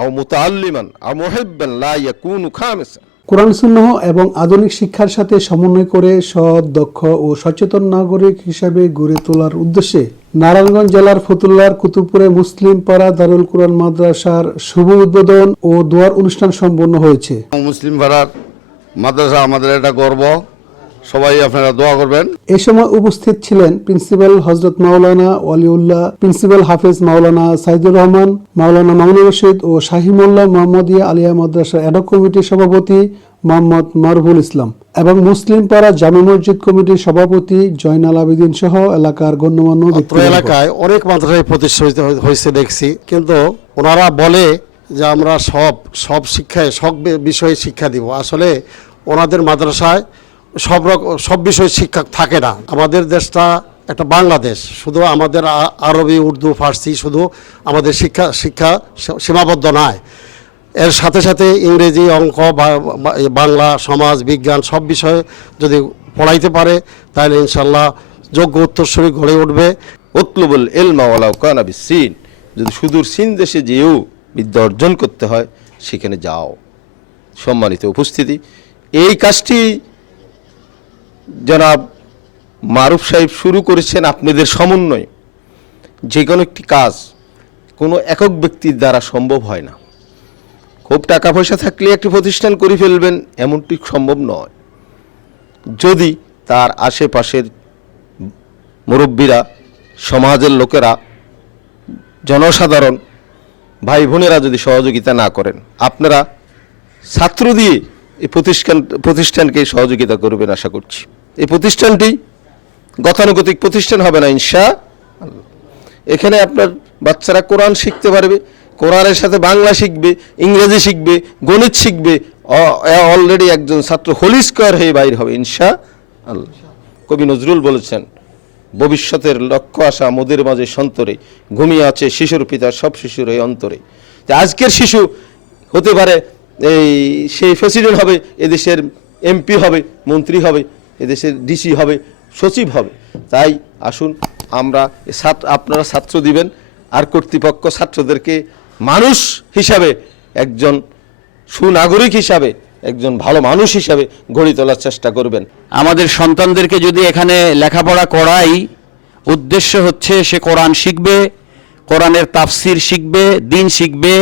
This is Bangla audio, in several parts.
আও মুতাআল্লিমান আও মুহিব্বান লা ইয়াকুনু খামিসা। কোরআন সুন্নাহ এবং আধুনিক শিক্ষার সাথে সমন্বয় করে সৎ, দক্ষ ও সচেতন নাগরিক হিসাবে গড়ে তোলার উদ্দেশ্যে নারায়ণগঞ্জ জেলার ফতুল্লার কুতুবপুরে মুসলিম পাড়া দারুল কুরআন মাদ্রাসার শুভ উদ্বোধন ও দোয়ার অনুষ্ঠান সম্পন্ন হয়েছে। মুসলিম পাড়ার মাদ্রাসা আমাদের একটা গর্ব, সবাই আপনারা দোয়া করবেন। এ সময় উপস্থিত ছিলেন প্রিন্সিপাল হযরত মাওলানা ওয়ালিউল্লাহ, প্রিন্সিপাল হাফেজ মাওলানা সাইদুর রহমান, মাওলানা মামুনুর রশিদ ও শাহী মোল্লা মোহাম্মদিয়া আলিয়া মাদ্রাসার অ্যাডক কমিটির সভাপতি মোহাম্মদ মারুফুল ইসলাম এবং মুসলিম পাড়া জামে মসজিদ কমিটির সভাপতি জয়নাল আবেদিন সহ এলাকার গণ্যমান্য ব্যক্তিরা। এলাকায় অনেক মাদ্রাসায় প্রতিষ্ঠিত হয়েছে দেখছি, কিন্তু ওনারা বলে যে আমরা সব শিক্ষায় সব বিষয়ে শিক্ষা দিব। আসলে ওনাদের মাদ্রাসায় সব বিষয়ে শিক্ষা থাকে না। আমাদের দেশটা একটা বাংলাদেশ, শুধু আমাদের আরবি, উর্দু, ফার্সি শুধু আমাদের শিক্ষা সীমাবদ্ধ নয়। এর সাথে সাথে ইংরেজি, অঙ্ক, বাংলা, সমাজ, বিজ্ঞান সব বিষয়ে যদি পড়াইতে পারে তাহলে ইনশাল্লাহ যোগ্য উত্তরসূরি গড়ে উঠবে। উতলুবুল ইলমা ওয়ালাউ কানা বিসসিন, যদি সুদূর চীন দেশে যেও বিদ্যা অর্জন করতে হয় সেখানে যাও। সম্মানিত উপস্থিতি, এই কাজটি জনাব মারুফ সাহেব শুরু করেছেন আপনাদের সমন্বয়ে। যে কোনো একটি কাজ কোনো একক ব্যক্তির দ্বারা সম্ভব হয় না। খুব টাকা পয়সা থাকলে একটি প্রতিষ্ঠান করে ফেলবেন এমনটি সম্ভব নয়। যদি তার আশেপাশের মুরব্বীরা, সমাজের লোকেরা, জনসাধারণ, ভাই বোনেরা যদি সহযোগিতা না করেন, আপনারা ছাত্র দিয়ে এই প্রতিষ্ঠানকে সহযোগিতা করবেন আশা করছি। এই প্রতিষ্ঠানটি গতানুগতিক প্রতিষ্ঠান হবে না ইনশাআল্লাহ। এখানে আপনার বাচ্চারা কোরআন শিখতে পারবে, কোরআনের সাথে বাংলা শিখবে, ইংরেজি শিখবে, গণিত শিখবে। অলরেডি একজন ছাত্র হোলি স্কয়ার হয়ে বাইর হবে ইনশাআল্লাহ। কবি নজরুল বলেছেন, ভবিষ্যতের লক্ষ্য আশা মোদের মাঝে সন্তরে, ঘুমিয়ে আছে শিশুর পিতা সব শিশুর এই অন্তরে। আজকের শিশু হতে পারে সে প্রেসিডেন্ট হবে, এদেশের এমপি হবে, মন্ত্রী হবে, এদেশের ডিসি হবে, সচিব হবে। তাই আসুন আপনারা ছাত্র দিবেন, আর কর্তৃপক্ষ ছাত্রদেরকে মানুষ হিসাবে, একজন সুনাগরিক হিসাবে, একজন ভালো মানুষ হিসাবে গড়ে তোলার চেষ্টা করবেন। আমাদের সন্তানদেরকে যদি এখানে লেখাপড়া করাই, উদ্দেশ্য হচ্ছে সে কোরআন শিখবে, কোরআনের তাফসির শিখবে, দিন শিখবে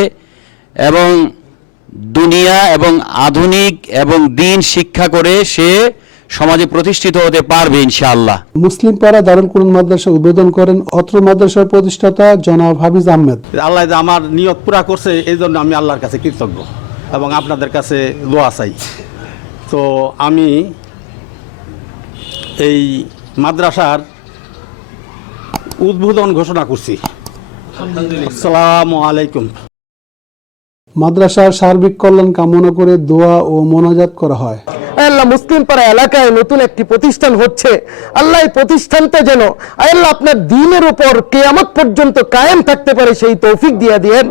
এবং দুনিয়া এবং আধুনিক এবং দিন শিক্ষা করে সে সমাজে প্রতিষ্ঠিত হতে পারবে ইনশাআল্লাহ। মুসলিম পাড়া দারুল কুরআন মাদ্রাসা উদ্বোধন করেন অত্র মাদ্রাসার প্রতিষ্ঠাতা জনাব হাফিজ আহমেদ। আল্লাহ যে আমার নিয়ত পুরা করছে এই জন্য আমি আল্লাহর কাছে কৃতজ্ঞ এবং আপনাদের কাছে দোয়া চাই। তো আমি এই মাদ্রাসার উদ্বোধন ঘোষণা করছি। আসসালামু আলাইকুম। মাদ্রাসার সার্বিক কল্যাণ কামনা করে দোয়া ও মোনাজাত করা হয়। আল্লাহ, মুসলিম পাড়া এলাকায় নতুন একটি প্রতিষ্ঠান হচ্ছে, আল্লাহ এই প্রতিষ্ঠানটা যেন আল্লাহ আপনার দ্বীনের উপর কিয়ামত পর্যন্ত কায়েম থাকতে পারে সেই তৌফিক দিয়ে দিয়েন।